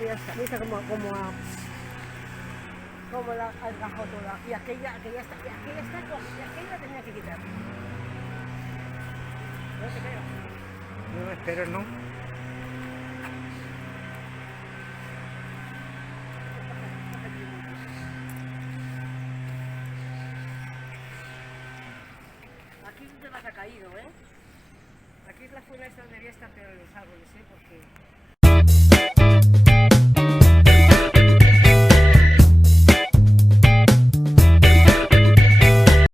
Y ya está, viste como la encajó toda. Y aquella está, y aquella tenía que quitar. No te creo. No, espero no. Aquí es donde más ha caído, ¿eh? Aquí es la zona esta donde debería estar peor en los árboles, ¿eh? Porque